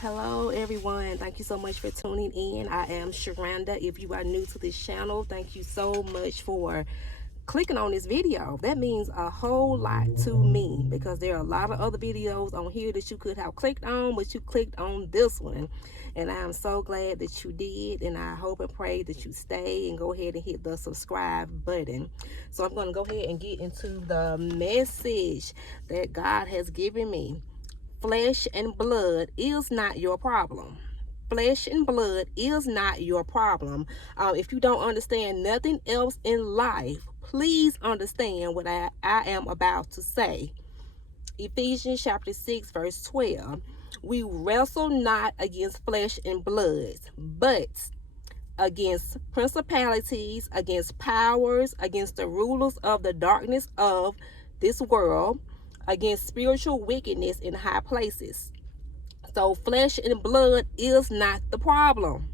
Hello everyone, thank you so much for tuning in. I am Sharanda. If you are new to this channel, thank you so much for clicking on this video. That means a whole lot to me because there are a lot of other videos on here that you could have clicked on, but you clicked on this one, and I am so glad that you did, and I hope and pray that you stay and go ahead and hit the subscribe button. So I'm going to go ahead and get into the message that God has given me. Flesh and blood is not your problem. Flesh and blood is not your problem. If you don't understand nothing else in life, please understand what I am about to say. Ephesians chapter 6 verse 12. We wrestle not against flesh and blood, but against principalities, against powers, against the rulers of the darkness of this world, against spiritual wickedness in high places. So flesh and blood is not the problem.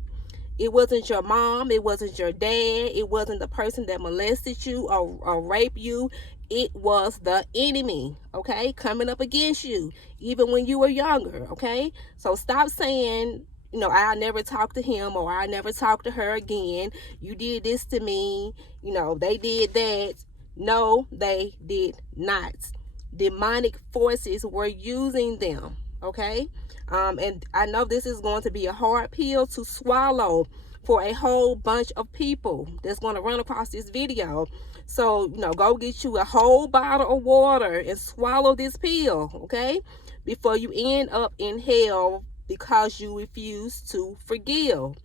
It wasn't your mom, it wasn't your dad, it wasn't the person that molested you or raped you. It was the enemy, okay, coming up against you, even when you were younger, okay? So stop saying, I'll never talk to him or I'll never talk to her again. You did this to me, they did that. No, they did not. Demonic forces were using them, okay? And I know this is going to be a hard pill to swallow for a whole bunch of people that's going to run across this video. So, go get you a whole bottle of water and swallow this pill, okay? Before you end up in hell because you refuse to forgive.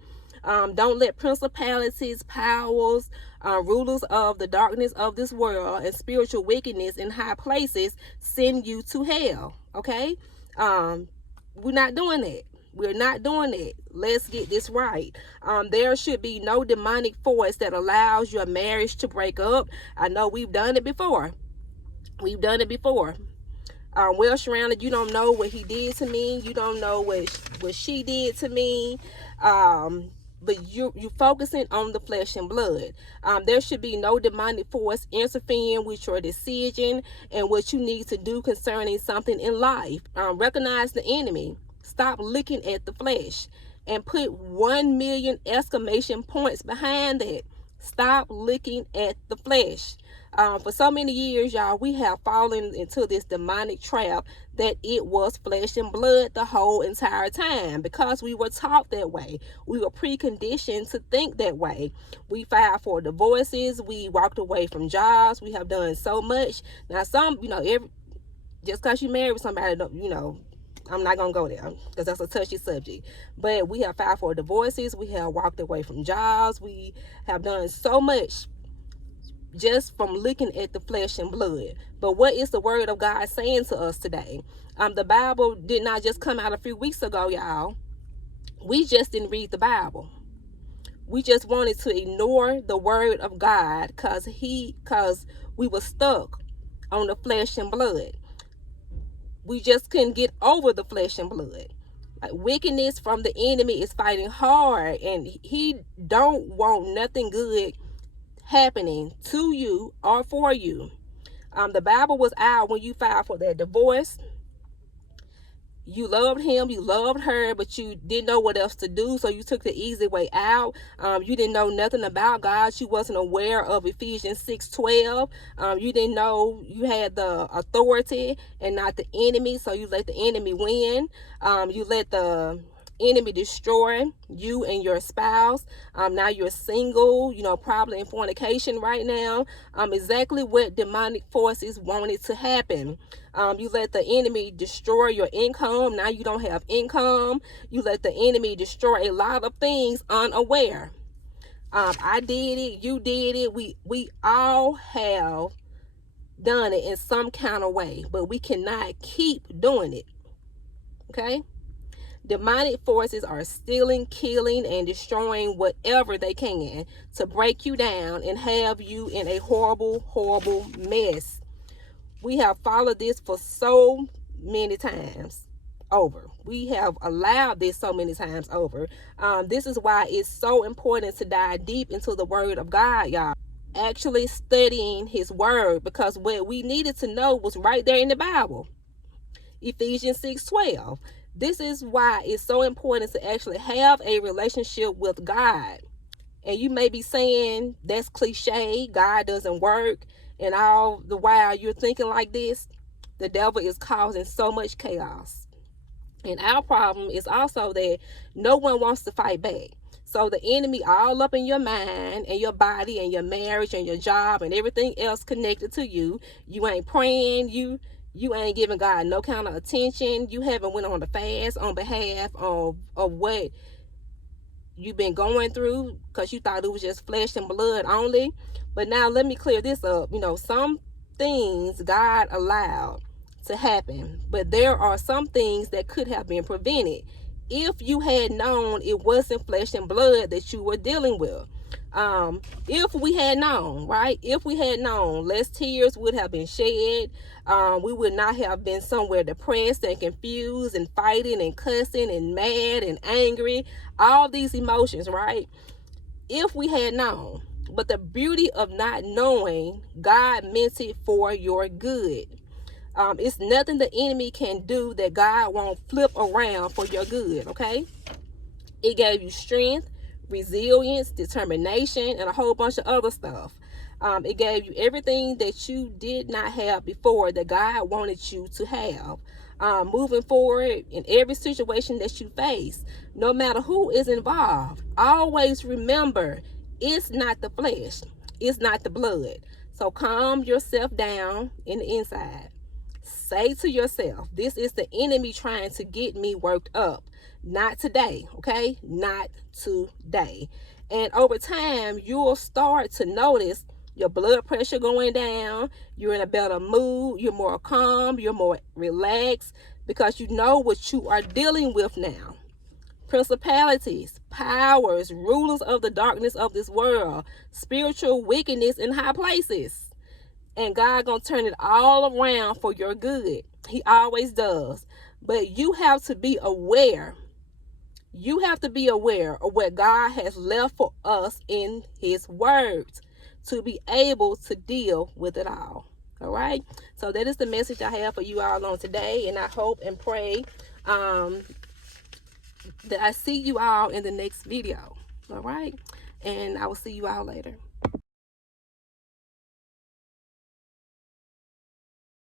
Don't let principalities, powers, rulers of the darkness of this world and spiritual wickedness in high places send you to hell, okay? We're not doing that. We're not doing it. Let's get this right. There should be no demonic force that allows your marriage to break up. I know we've done it before. We've done it before. Well, Sharanda, you don't know what he did to me. You don't know what she did to me. But you focusing on the flesh and blood. There should be no demonic force interfering with your decision and what you need to do concerning something in life. Recognize the enemy. Stop looking at the flesh and put 1 million exclamation points behind it. Stop looking at the flesh. For so many years, y'all, we have fallen into this demonic trap that it was flesh and blood the whole entire time because we were taught that way. We were preconditioned to think that way. We filed for divorces. We walked away from jobs. We have done so much. Now, just because you married with somebody, I'm not going to go there because that's a touchy subject. But we have filed for divorces. We have walked away from jobs. We have done so much just from looking at the flesh and blood. But what is the word of God saying to us today? The Bible did not just come out a few weeks ago, y'all. We just didn't read the Bible. We just wanted to ignore the word of God because we were stuck on the flesh and blood. We just couldn't get over the flesh and blood. Like, wickedness from the enemy is fighting hard, and he don't want nothing good happening to you or for you. The Bible was out when you filed for that divorce. You loved him, you loved her, but you didn't know what else to do, so you took the easy way out. You didn't know nothing about God. You wasn't aware of Ephesians 6:12. You didn't know you had the authority and not the enemy, so you let the enemy win. You let the enemy destroy you and your spouse. Now you're single, probably in fornication right now. Exactly what demonic forces wanted to happen. You let the enemy destroy your income. Now you don't have income. You let the enemy destroy a lot of things unaware. I did it. You did it. We all have done it in some kind of way, but we cannot keep doing it. Okay? Demonic forces are stealing, killing, and destroying whatever they can to break you down and have you in a horrible, horrible mess. We have followed this for so many times over. We have allowed this so many times over. This is why it's so important to dive deep into the word of God, y'all. Actually studying his word, because what we needed to know was right there in the Bible. Ephesians 6:12. This is why it's so important to actually have a relationship with God. And you may be saying that's cliche, God doesn't work, and all the while you're thinking like this, the devil is causing so much chaos. And our problem is also that no one wants to fight back. So the enemy all up in your mind and your body and your marriage and your job and everything else connected to you. You ain't praying, you ain't giving God no kind of attention. You haven't went on the fast on behalf of what you've been going through because you thought it was just flesh and blood only. But now let me clear this up. Some things God allowed to happen, but there are some things that could have been prevented if you had known it wasn't flesh and blood that you were dealing with. If we had known, right? If we had known, less tears would have been shed. We would not have been somewhere depressed and confused and fighting and cussing and mad and angry. All these emotions, right? If we had known. But the beauty of not knowing, God meant it for your good. It's nothing the enemy can do that God won't flip around for your good, okay? It gave you strength, resilience, determination, and a whole bunch of other stuff. It gave you everything that you did not have before that God wanted you to have. Moving forward in every situation that you face, no matter who is involved, always remember it's not the flesh, it's not the blood. So calm yourself down in the inside. Say to yourself, this is the enemy trying to get me worked up. Not today, okay? Not today. And over time, you'll start to notice your blood pressure going down. You're in a better mood. You're more calm. You're more relaxed because you know what you are dealing with now. Principalities, powers, rulers of the darkness of this world, spiritual wickedness in high places. And God gonna turn it all around for your good. He always does. But you have to be aware. You have to be aware of what God has left for us in his words to be able to deal with it all. All right. So that is the message I have for you all on today. And I hope and pray that I see you all in the next video. All right. And I will see you all later.